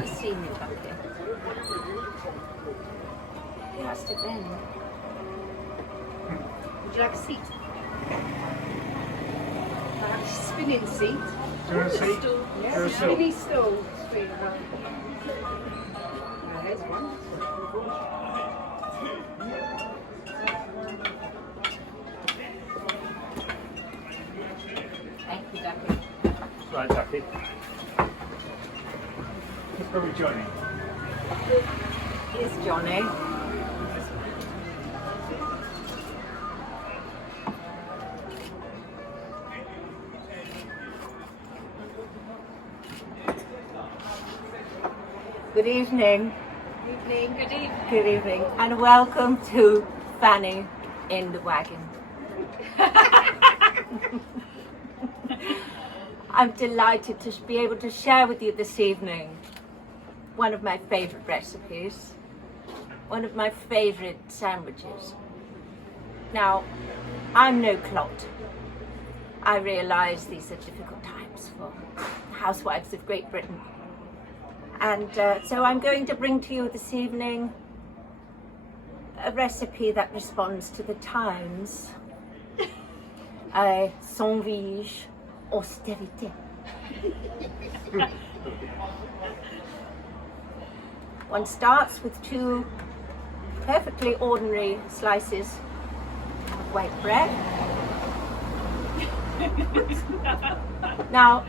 He's seen me back there. He has to bend. Would you like a seat? A spinning seat. Do you want a seat? Stool. Do you Yes, want a a stool? spinny stool. Straight around. There's one. Thank you, Ducky. Right, Ducky. Let's go with Johnny. Here's Johnny. Good evening. Good evening. Good evening. And welcome to Fanny in the Wagon. I'm delighted to be able to share with you this evening one of my favourite recipes, one of my favourite sandwiches. Now, I'm no clot. I realise these are difficult times for housewives of Great Britain. And so I'm going to bring to you this evening a recipe that responds to the times. Sans vige, austérité. One starts with two perfectly ordinary slices of white bread. Now,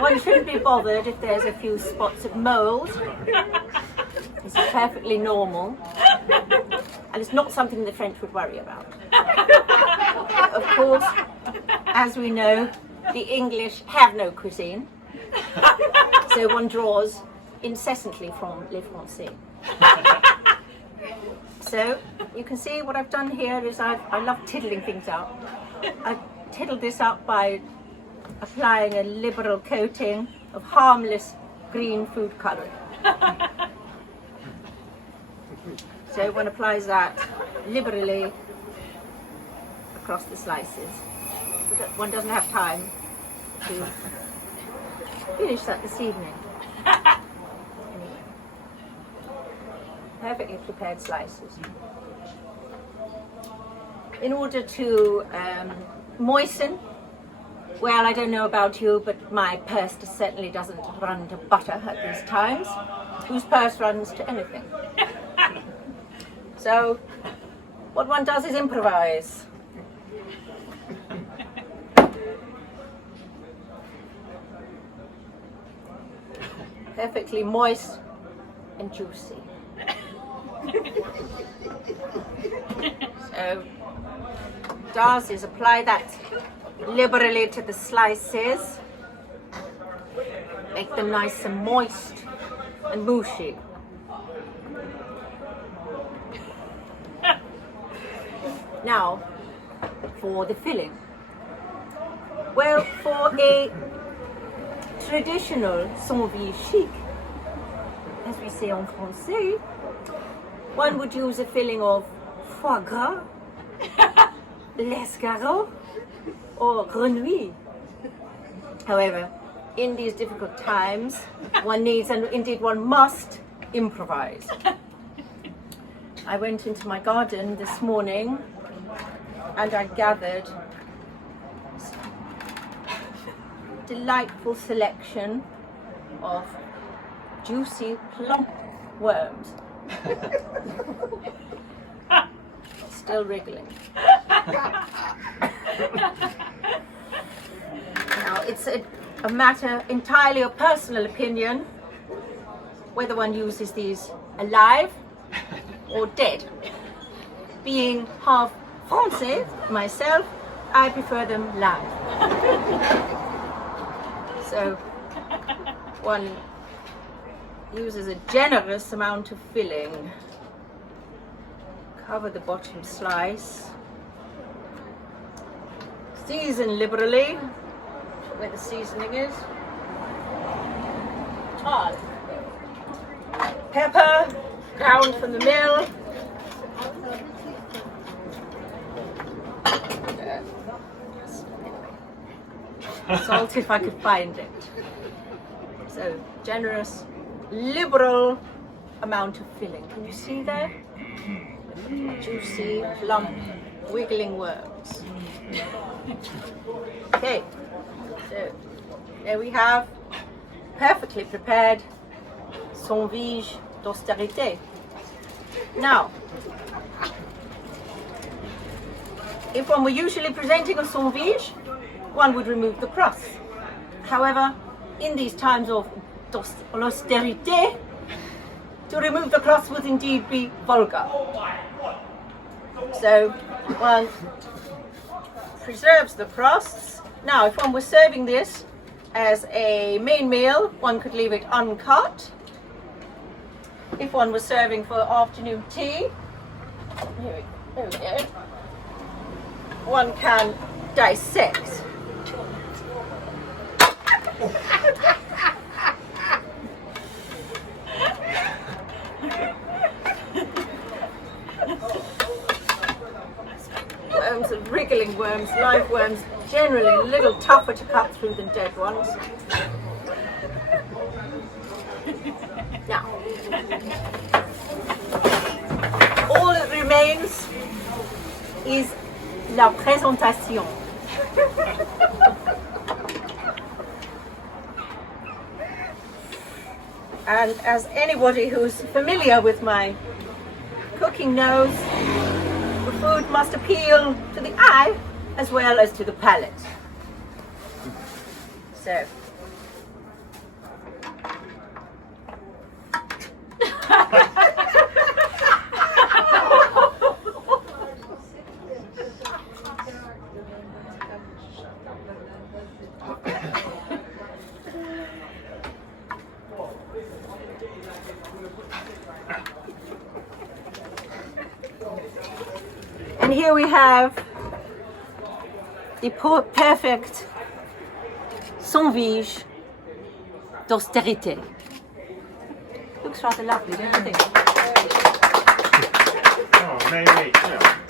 one shouldn't be bothered if there's a few spots of mould. This is perfectly normal, and it's not something the French would worry about. Of course, as we know, the English have no cuisine, so one draws incessantly from les Français. So you can see what I've done here is I love tiddling things up. I've tiddled this up by applying a liberal coating of harmless green food colouring. So one applies that liberally across the slices. One doesn't have time to finish that this evening. Anyway, perfectly prepared slices. In order to moisten, well, I don't know about you, but my purse certainly doesn't run to butter at these times. Whose purse runs to anything? So, what one does is improvise. Perfectly moist and juicy. So, does is apply that liberally to the slices, make them nice and moist and mushy. Now, for the filling. Well, for a traditional sans vige chic, as we say en français, one would use a filling of foie gras, l'escargot, or grenouille. However, in these difficult times, one needs, and indeed one must, improvise. I went into my garden this morning and I gathered a delightful selection of juicy, plump worms. Still wriggling. Now, it's a matter entirely of personal opinion whether one uses these alive or dead. Being half Français myself, I prefer them live. So one uses a generous amount of filling. Cover the bottom slice. Season liberally, where the seasoning is. Tar. Pepper, ground from the mill. Salt if I could find it. So generous liberal amount of filling. Can you see there? Juicy, plump, wiggling worms. Okay, so there we have perfectly prepared sandwich d'austérité. Now, if one were usually presenting a sandwich, one would remove the crust. However, in these times of l'austérité, to remove the crust would indeed be vulgar. So one preserves the crusts. Now, if one was serving this as a main meal, one could leave it uncut. If one was serving for afternoon tea, there we go, one can dissect. Worms and wriggling worms, live worms, generally a little tougher to cut through than dead ones. Now, all that remains is la présentation. And as anybody who's familiar with my cooking knows, the food must appeal to the eye as well as to the palate. So, and here we have the perfect sandwich d'austérité. Looks rather lovely, don't you think? Oh, maybe. Yeah.